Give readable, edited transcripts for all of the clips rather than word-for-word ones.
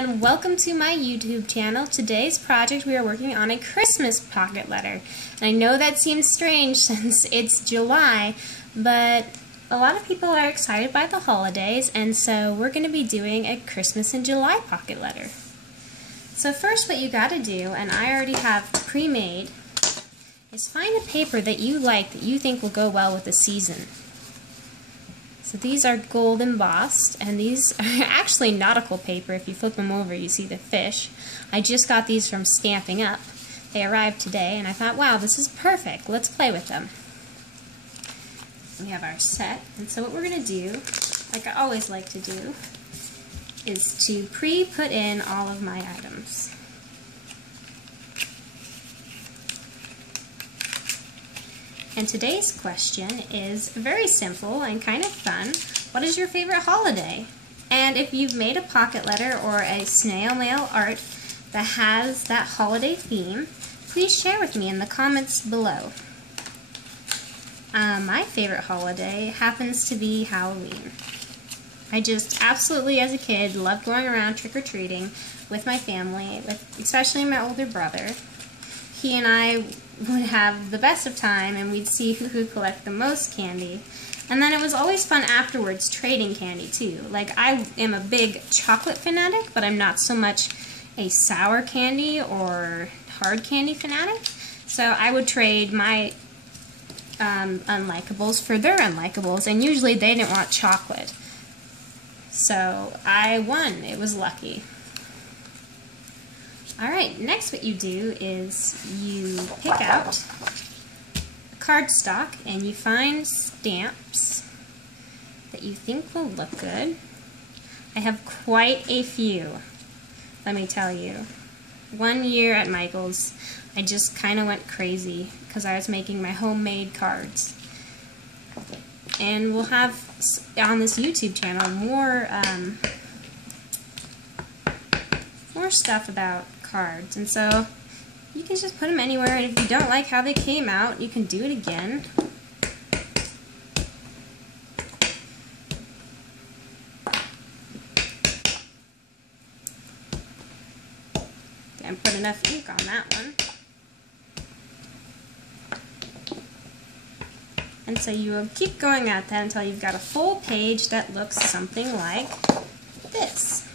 and welcome to my YouTube channel. Today's project we are working on a Christmas pocket letter. And I know that seems strange since it's July, but a lot of people are excited by the holidays, and so we're going to be doing a Christmas in July pocket letter. So first what you got to do, and I already have pre-made, is find a paper that you like that you think will go well with the season. So these are gold embossed, and these are actually nautical paper. If you flip them over, you see the fish. I just got these from Stampin' Up. They arrived today, and I thought, wow, this is perfect. Let's play with them. We have our set, and so what we're going to do, like I always like to do, is to pre-put in all of my items. And today's question is very simple and kind of fun. What is your favorite holiday? And if you've made a pocket letter or a snail mail art that has that holiday theme, please share with me in the comments below. My favorite holiday happens to be Halloween. I just absolutely, as a kid, loved going around trick-or-treating with my family, especially my older brother. He and I would have the best of time, and we'd see who could collect the most candy. And then it was always fun afterwards trading candy too. Like, I am a big chocolate fanatic, but I'm not so much a sour candy or hard candy fanatic. So I would trade my unlikables for their unlikables, and usually they didn't want chocolate. So I won. It was lucky. Alright, next what you do is you pick out cardstock and you find stamps that you think will look good. I have quite a few, let me tell you. One year at Michael's, I just kind of went crazy because I was making my homemade cards. And we'll have on this YouTube channel more stuff about cards, and so you can just put them anywhere, and if you don't like how they came out, you can do it again. Didn't put enough ink on that one. And so you will keep going at that until you've got a full page that looks something like this.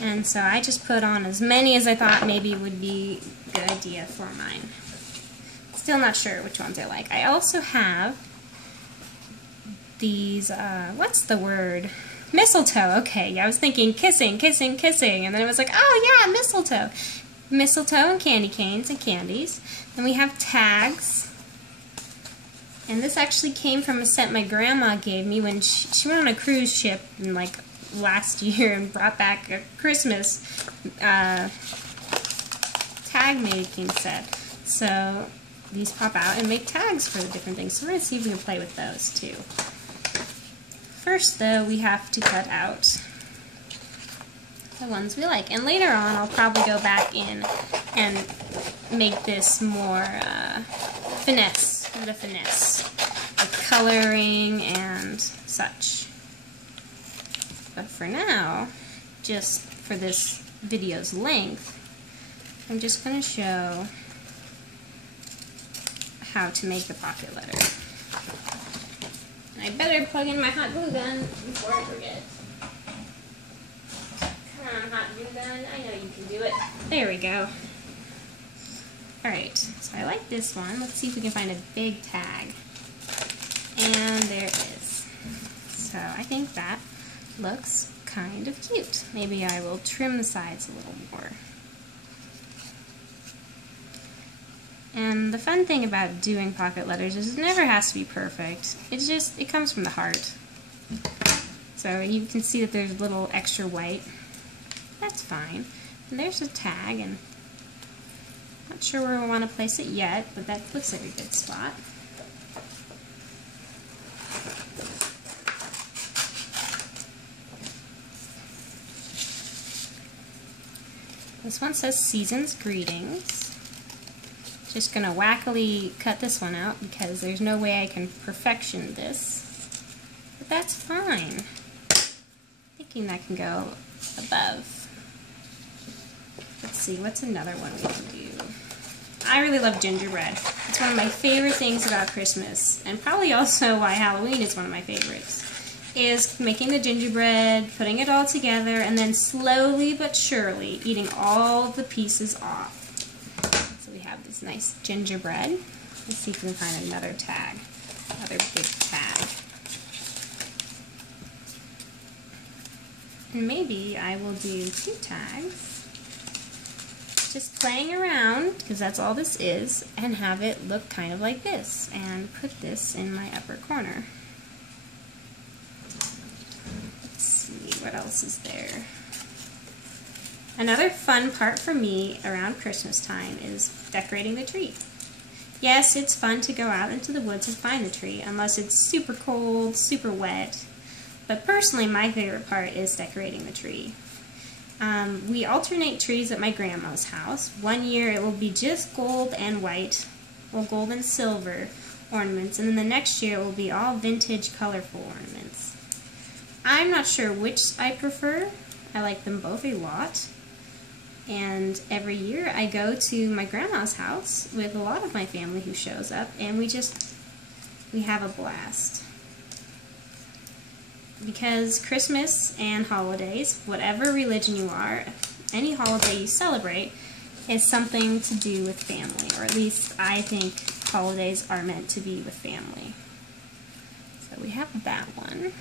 And so I just put on as many as I thought maybe would be a good idea for mine. Still not sure which ones I like. I also have these, what's the word? Mistletoe. Okay, yeah, I was thinking kissing, kissing, kissing, and then I was like, oh yeah, mistletoe. Mistletoe and candy canes and candies. Then we have tags. And this actually came from a set my grandma gave me when she went on a cruise ship in like last year and brought back a Christmas tag making set. So these pop out and make tags for the different things. So we're going to see if we can play with those too. First though, we have to cut out the ones we like. And later on I'll probably go back in and make this more finesse, with coloring and such. But for now, just for this video's length, I'm just going to show how to make the pocket letter. And I better plug in my hot glue gun before I forget. Come on, hot glue gun, I know you can do it. There we go. Alright, so I like this one. Let's see if we can find a big tag. And there it is. So I think that looks kind of cute. Maybe I will trim the sides a little more. And the fun thing about doing pocket letters is it never has to be perfect. It comes from the heart. So you can see that there's a little extra white. That's fine. And there's a tag, and not sure where we want to place it yet, but that looks like a good spot. This one says Season's Greetings. Just going to wackily cut this one out because there's no way I can perfection this. but that's fine. Thinking that can go above. Let's see, what's another one we can do? I really love gingerbread. It's one of my favorite things about Christmas, and probably also why Halloween is one of my favorites, is making the gingerbread, putting it all together, and then slowly but surely eating all the pieces off. So we have this nice gingerbread. Let's see if we can find another tag, another big tag. And maybe I will do 2 tags. Just playing around, because that's all this is, and have it look kind of like this, and put this in my upper corner. Let's see, what else is there? Another fun part for me around Christmas time is decorating the tree. Yes, it's fun to go out into the woods and find the tree, unless it's super cold, super wet, but personally my favorite part is decorating the tree. We alternate trees at my grandma's house. One year it will be just gold and white, well, gold and silver ornaments, and then the next year it will be all vintage, colorful ornaments. I'm not sure which I prefer. I like them both a lot. And every year I go to my grandma's house with a lot of my family who shows up, and we have a blast. Because Christmas and holidays, whatever religion you are, any holiday you celebrate, is something to do with family, or at least I think holidays are meant to be with family. So we have that one.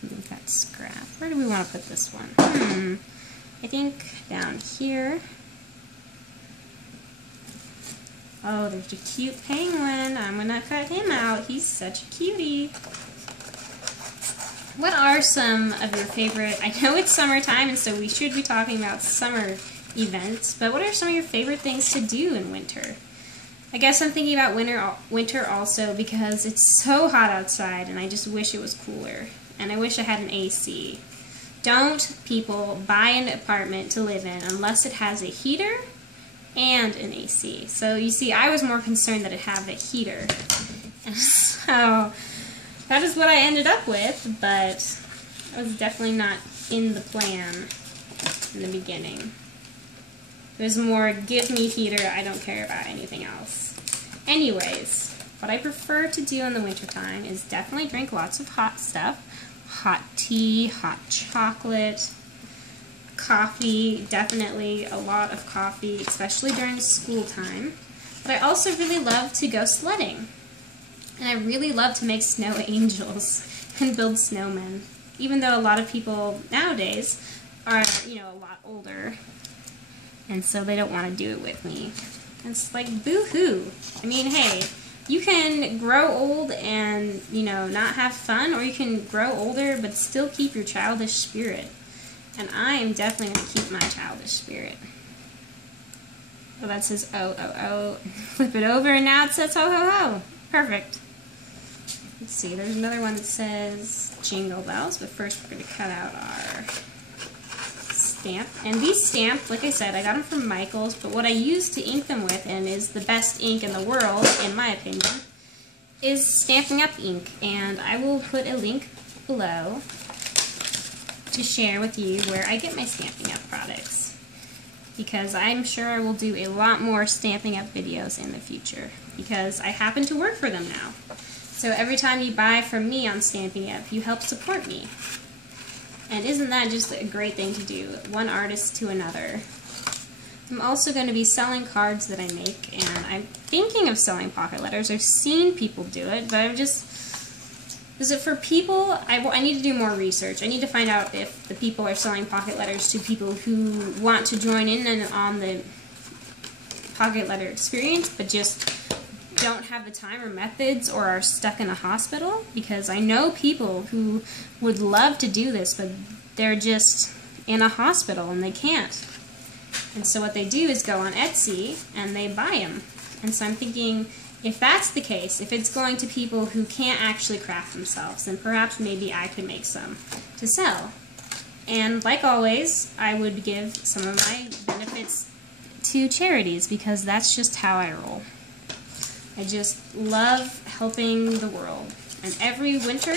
Move that scrap. Where do we want to put this one? I think down here. Oh, there's a cute penguin. I'm gonna cut him out. He's such a cutie. What are some of your favorite, I know it's summertime and so we should be talking about summer events, but what are some of your favorite things to do in winter? I guess I'm thinking about winter also because it's so hot outside and I just wish it was cooler. And I wish I had an AC. Don't, people, buy an apartment to live in unless it has a heater and an AC. So you see, I was more concerned that it had a heater. So that is what I ended up with, but it was definitely not in the plan in the beginning. It was more, give me heater, I don't care about anything else. Anyways, what I prefer to do in the wintertime is definitely drink lots of hot stuff. Hot tea, hot chocolate, coffee, definitely a lot of coffee, especially during school time. But I also really love to go sledding. And I really love to make snow angels and build snowmen. Even though a lot of people nowadays are, a lot older. And so they don't want to do it with me. It's like, boo-hoo. I mean, hey, you can grow old and, not have fun, or you can grow older but still keep your childish spirit. And I am definitely going to keep my childish spirit. Oh, that says oh, oh, oh. Flip it over and now it says ho, ho, ho. Perfect. Let's see, there's another one that says Jingle Bells, but first we're going to cut out our stamp. And these stamps, like I said, I got them from Michaels, but what I use to ink them with, and is the best ink in the world, in my opinion, is Stampin' Up! Ink. And I will put a link below to share with you where I get my Stampin' Up! Products. Because I'm sure I will do a lot more Stampin' Up! Videos in the future. Because I happen to work for them now. So every time you buy from me on Stampin' Up!, you help support me. And isn't that just a great thing to do? One artist to another. I'm also going to be selling cards that I make, and I'm thinking of selling pocket letters. I've seen people do it, but I'm just... Is it for people? I need to do more research. I need to find out if the people are selling pocket letters to people who want to join in on the pocket letter experience, but just don't have the time or methods or are stuck in a hospital, because I know people who would love to do this, but they're just in a hospital and they can't. And so what they do is go on Etsy and they buy them. And so I'm thinking, if that's the case, if it's going to people who can't actually craft themselves, then perhaps maybe I could make some to sell. And like always, I would give some of my benefits to charities, because that's just how I roll. I just love helping the world. And every winter,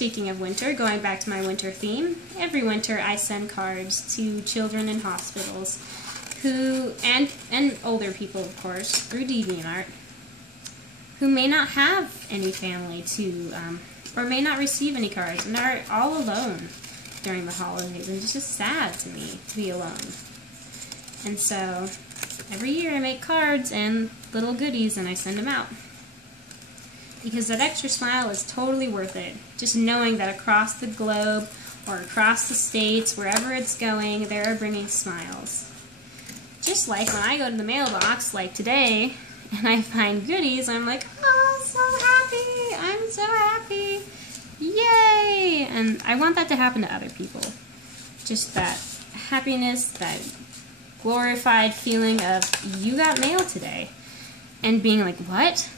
speaking of winter, going back to my winter theme, every winter I send cards to children in hospitals who, and older people of course, through DeviantArt, who may not have any family to, or may not receive any cards and are all alone during the holidays, and it's just sad to me to be alone. And so every year I make cards and little goodies and I send them out. Because that extra smile is totally worth it. Just knowing that across the globe or across the states, wherever it's going, they're bringing smiles. Just like when I go to the mailbox, like today, and I find goodies, I'm like, oh, so happy! I'm so happy! Yay! And I want that to happen to other people. Just that happiness, that glorified feeling of, you got mail today. And being like, what?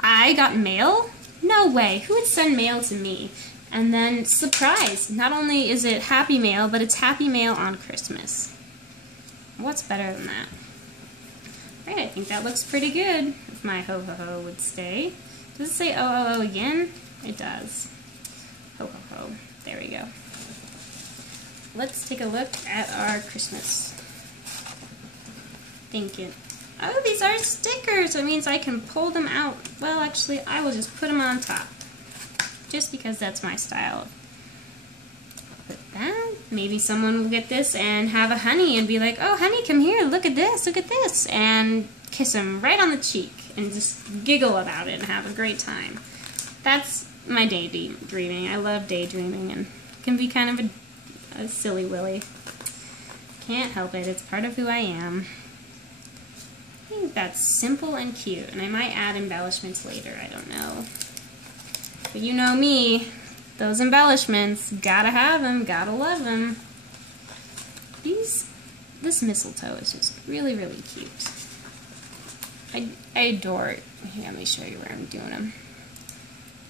I got mail? No way. Who would send mail to me? And then, surprise, not only is it happy mail, but it's happy mail on Christmas. What's better than that? Right, I think that looks pretty good, if my ho-ho-ho would stay. Does it say oh-oh-oh again? It does. Ho-ho-ho. There we go. Let's take a look at our Christmas. Thinking. Oh, these are stickers! That means I can pull them out. Well, actually, I will just put them on top. Just because that's my style. Put that. Maybe someone will get this and have a honey and be like, oh, honey, come here, look at this, and kiss him right on the cheek and just giggle about it and have a great time. That's my daydreaming. I love daydreaming and can be kind of a silly willy. Can't help it. It's part of who I am. I think that's simple and cute, and I might add embellishments later, I don't know. But you know me, those embellishments, gotta have them, gotta love them. This mistletoe is just really, really cute. I adore it. Here, let me show you where I'm doing them.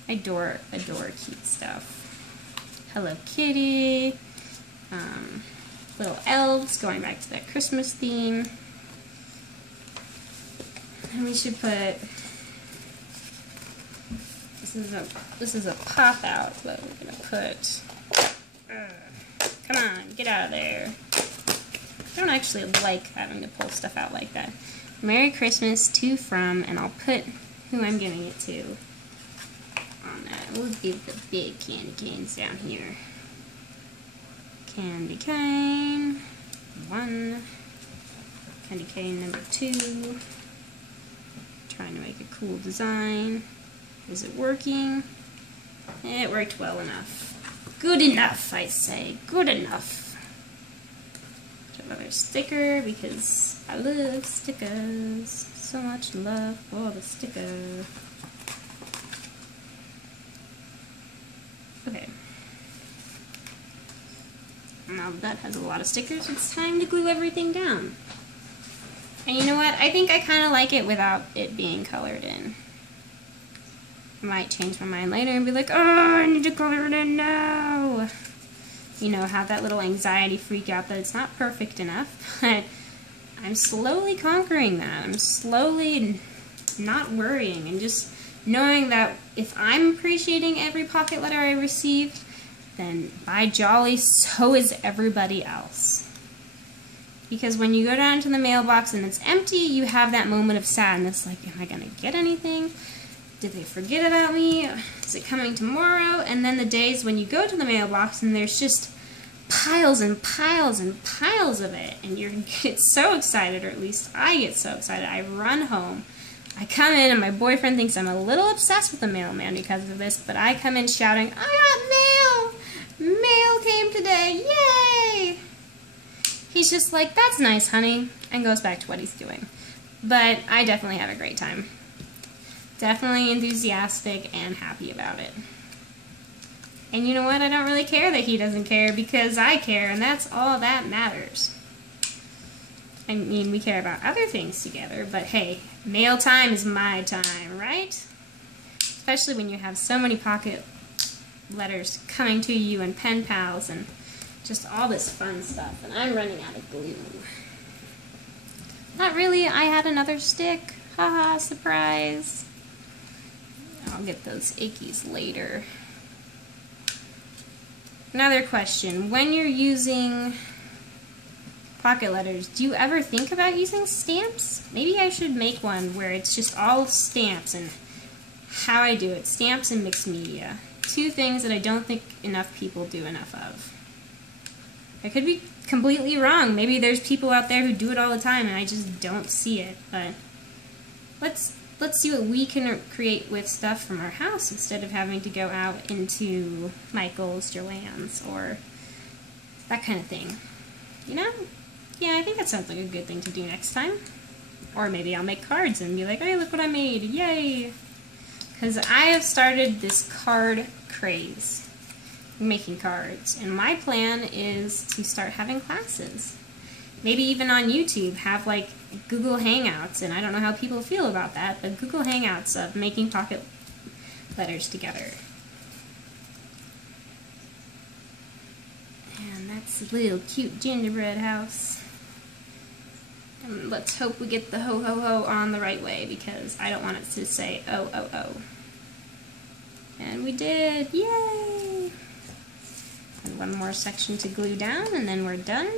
I adore cute stuff. Hello Kitty, little elves, going back to that Christmas theme. And we should put, this is a pop out, but we're gonna put, come on, get out of there. I don't actually like having to pull stuff out like that. Merry Christmas to from, and I'll put who I'm giving it to on that. We'll give the big candy canes down here. Candy cane 1, candy cane number 2. Trying to make a cool design. Is it working? It worked well enough. Good enough, I say. Good enough. Another sticker because I love stickers. So much love for the sticker. Okay. Now that has a lot of stickers, it's time to glue everything down. And you know what? I think I kind of like it without it being colored in. I might change my mind later and be like, oh, I need to color it in now. You know, have that little anxiety freak out that it's not perfect enough. But I'm slowly conquering that. I'm slowly not worrying and just knowing that if I'm appreciating every pocket letter I receive, then by jolly, so is everybody else. Because when you go down to the mailbox and it's empty, you have that moment of sadness, like, am I going to get anything? Did they forget about me? Is it coming tomorrow? And then the days when you go to the mailbox and there's just piles and piles and piles of it, and you get so excited, or at least I get so excited, I run home. I come in and my boyfriend thinks I'm a little obsessed with the mailman because of this, but I come in shouting, I got mail! Mail came today! Yay! He's just like, that's nice, honey, and goes back to what he's doing. But I definitely have a great time. Definitely enthusiastic and happy about it. And you know what? I don't really care that he doesn't care because I care, and that's all that matters. I mean, we care about other things together, but hey, mail time is my time, right? Especially when you have so many pocket letters coming to you and pen pals and just all this fun stuff, and I'm running out of glue. Not really, I had another stick. Haha, surprise. I'll get those ickies later. Another question. When you're using pocket letters, do you ever think about using stamps? Maybe I should make one where it's just all stamps and how I do it. Stamps and mixed media. Two things that I don't think enough people do enough of. I could be completely wrong. Maybe there's people out there who do it all the time and I just don't see it. But let's see what we can create with stuff from our house instead of having to go out into Michael's, Joann's, or that kind of thing. You know? Yeah, I think that sounds like a good thing to do next time. Or maybe I'll make cards and be like, hey, look what I made, yay! Because I have started this card craze, making cards, and my plan is to start having classes. Maybe even on YouTube, have like Google Hangouts, and I don't know how people feel about that, but Google Hangouts of making pocket letters together. And that's a little cute gingerbread house. And let's hope we get the ho ho ho on the right way, because I don't want it to say oh oh oh. And we did! Yay! And one more section to glue down, and then we're done.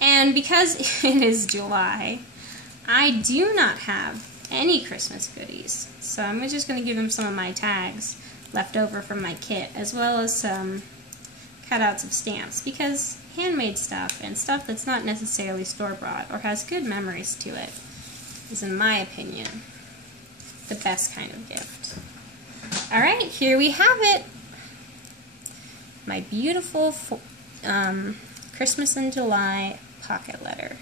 And because it is July, I do not have any Christmas goodies. So I'm just going to give him some of my tags left over from my kit, as well as some cutouts of stamps, because handmade stuff and stuff that's not necessarily store-bought or has good memories to it is, in my opinion, the best kind of gift. Alright, here we have it. My beautiful Christmas in July pocket letter.